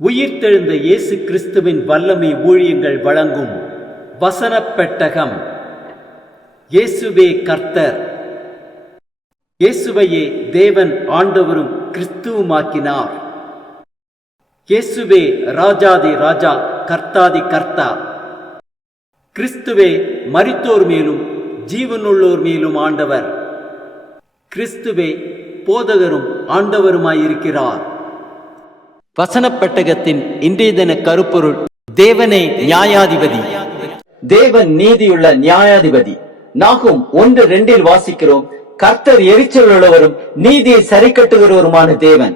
உயிர்த்தெழுந்த இயேசு கிறிஸ்துவின் வல்லமை ஊழியங்கள் வழங்கும் வசனப் பெட்டகம். இயேசுவே கர்த்தர். இயேசுவையே தேவன் ஆண்டவரும் கிறிஸ்துவுமாக்கினார். இயேசுவே ராஜாதி ராஜா, கர்த்தாதி கர்த்தா. கிறிஸ்துவே மரித்தோர் மேலும் ஜீவனுள்ளோர் மேலும் ஆண்டவர். கிறிஸ்துவே போதகரும் ஆண்டவருமாயிருக்கிறார். வசனப் பெட்டகத்தின் இன்றைய தின கருப்பொருள்: தேவனே நியாயாதிபதி. தேவன் நீதியுள்ள நியாயாதிபதி. நாகும் 1:2 வாசிக்கிறோம், கர்த்தர் எரிச்சல் உள்ளவரும் நீதியை சரி கட்டுகிறவருமான தேவன்.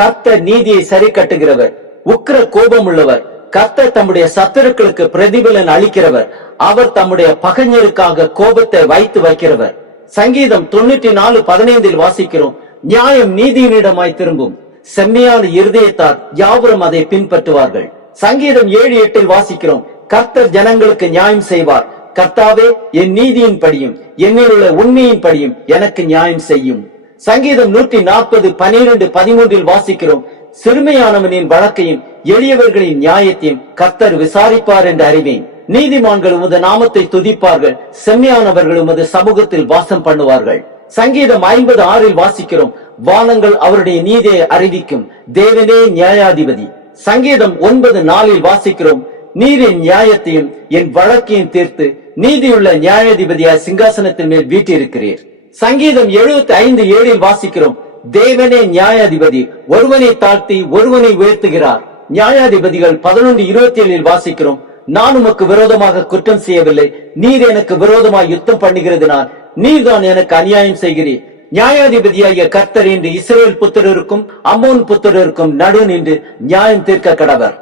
கர்த்தர் நீதியை சரி கட்டுகிறவர், உக்கிர கோபம் உள்ளவர். கர்த்தர் தம்முடைய சத்துருக்களுக்கு பிரதிபலன் அளிக்கிறவர். அவர் தம்முடைய பகைஞருக்காக கோபத்தை வைக்கிறவர். சங்கீதம் 94:15 வாசிக்கிறோம், நியாயம் நீதியினிடமாய் திரும்பும், செம்மையான இருதயத்தார் யாவரும் அதை பின்பற்றுவார்கள். சங்கீதம் 7:8 வாசிக்கிறோம், கர்த்தர் ஜனங்களுக்கு நியாயம் செய்வார். கர்த்தாவே, என் நீதியின் படியும் என்னில் உள்ள உண்மையின் படியும் எனக்கு நியாயம் செய்யும். சங்கீதம் 140:12-13 வாசிக்கிறோம், சிறுமையானவனின் வழக்கையும் எளியவர்களின் நியாயத்தையும் கர்த்தர் விசாரிப்பார் என்று அறிவேன். நீதிமான்கள் உமது நாமத்தை துதிப்பார்கள், செம்மையானவர்கள் உமது சமூகத்தில் வாசம் பண்ணுவார்கள். சங்கீதம் 50:6 வாசிக்கிறோம், வானங்கள் அவருடைய நீதியை அறிவிக்கும், தேவனே நியாயாதிபதி. சங்கீதம் 9:4 வாசிக்கிறோம், நீர் என் நியாயத்தையும் என் வழக்கையும் தீர்த்து நீதியுள்ள நியாயாதிபதியாய் சிங்காசனத்தின் மேல் வீட்டிருக்கிறீர். சங்கீதம் 75:7 வாசிக்கிறோம், தேவனே நியாயாதிபதி, ஒருவனை தாழ்த்தி ஒருவனை உயர்த்துகிறார். நியாயாதிபதிகள் 11:27 வாசிக்கிறோம், நான் உமக்கு விரோதமாக குற்றம் செய்யவில்லை, நீர் எனக்கு விரோதமாக யுத்தம் பண்ணுகிறதுனால் நீர்தான் எனக்கு அநியாயம் செய்கிறீர். நியாயாதிபதியாகிய கர்த்தர் என்று இஸ்ரவேல் புத்திரருக்கும் அம்மோன் புத்திரருக்கும் நடு நின்று நியாயம் தீர்க்க கடவர்.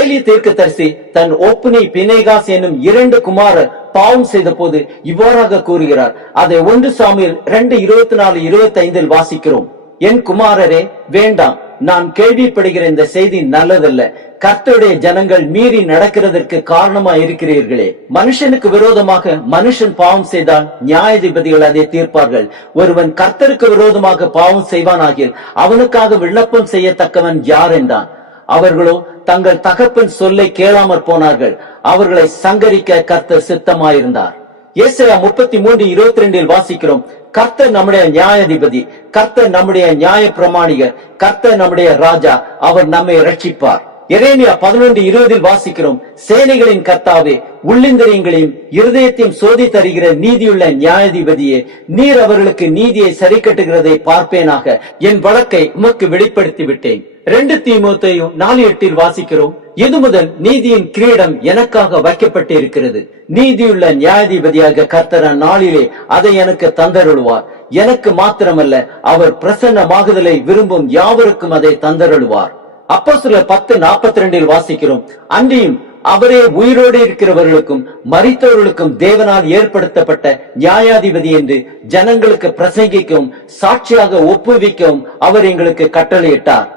ஏலி தீர்க்கதரிசி தன் ஒப்புனி பினேகாஸ் என்னும் 2 குமாரர் பாவம் செய்த போது இவ்வாறாக கூறுகிறார். அதை 1 சாமுவேல் 2:24-25 வாசிக்கிறோம், என் குமாரரே வேண்டாம், நான் கேள்விப்படுகிற இந்த செய்தி நல்லதல்ல. கர்த்தருடைய ஜனங்கள் மீறி நடக்கிறதற்கு காரணமா இருக்கிறீர்களே. மனுஷனுக்கு விரோதமாக மனுஷன் பாவம் செய்தால் நியாயாதிபதிகள் அதை தீர்ப்பார்கள். ஒருவன் கர்த்தருக்கு விரோதமாக பாவம் செய்வானாகில் அவனுக்காக விண்ணப்பம் செய்யத்தக்கவன் யார் என்றான். அவர்களோ தங்கள் தகப்பன் சொல்லை கேளாமற் போனார்கள். அவர்களை சங்கரிக்க கர்த்தர் சித்தமாயிருந்தார். ஏசாயா 33:22 வாசிக்கிறோம், கர்த்தர் நம்முடைய நியாயாதிபதி, கர்த்தர் நம்முடைய நியாய பிரமாணிகர், கர்த்தர் நம்முடைய ராஜா, அவர் நம்மை ரட்சிப்பார். எரேமியா 11:20 வாசிக்கிறோம், சேனைகளின் கர்த்தாவே, உள்ளிந்திரியங்களையும் இருதயத்தையும் சோதி தருகிற நீதியுள்ள நியாயாதிபதியே, நீர் அவர்களுக்கு நீதியை சரி கட்டுகிறதை பார்ப்பேனாக, என் வழக்கை உமக்கு வெளிப்படுத்தி விட்டேன். 2 தீமோத்தேயு 4:8 வாசிக்கிறோம், இது முதல் நீதியின் கிரீடம் எனக்காக வைக்கப்பட்டு இருக்கிறது. நீதியுள்ள நியாயாதிபதியாக கர்த்தர் நாளிலே அதை எனக்கு தந்தருளுவார். எனக்கு மாத்திரமல்ல, அவர் பிரசன்னமாகுதலை விரும்பும் யாவருக்கும் அதை தந்தருளுவார். அப்போஸ்தலர் 10:42 வாசிக்கிறோம், அன்றியும் அவரே உயிரோடு இருக்கிறவர்களுக்கும் மரித்தவர்களுக்கும் தேவனால் ஏற்படுத்தப்பட்ட நியாயாதிபதி என்று ஜனங்களுக்கு பிரசங்கிக்கவும் சாட்சியாக ஒப்புவிக்கவும் அவர் எங்களுக்கு கட்டளையிட்டார்.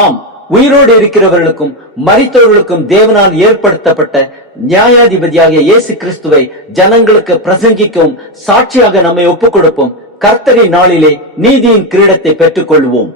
ஆம், உயிரோடு இருக்கிறவர்களுக்கும் மரித்தவர்களுக்கும் தேவனால் ஏற்படுத்தப்பட்ட நியாயாதிபதியாகிய இயேசு கிறிஸ்துவை ஜனங்களுக்கு பிரசங்கிக்கவும் சாட்சியாக நம்மை ஒப்புக் கொடுப்போம். கர்த்தரின் நாளிலே நீதியின் கிரீடத்தை பெற்றுக் கொள்வோம்.